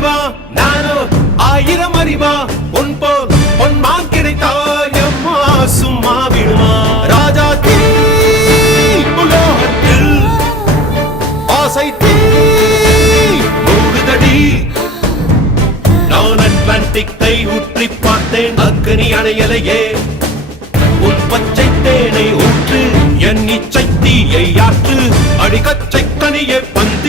அறிவா நானோ 1000 அறிவா உன் போல் பொன்மான் கிடைத்தாயம்மா சும்மா விடுமா ராஜா தீ உலோகத்தில் ஆசை தீ மூடுதடி நான் அட்லாண்டிக்கை ஊற்றி பார்த்தேன் அக்கனி அணையலையே உன் பச்சை தேனை ஊற்று என் இச்சை தீயை ஆற்று அடிக்கச்சை கனியே பந்தி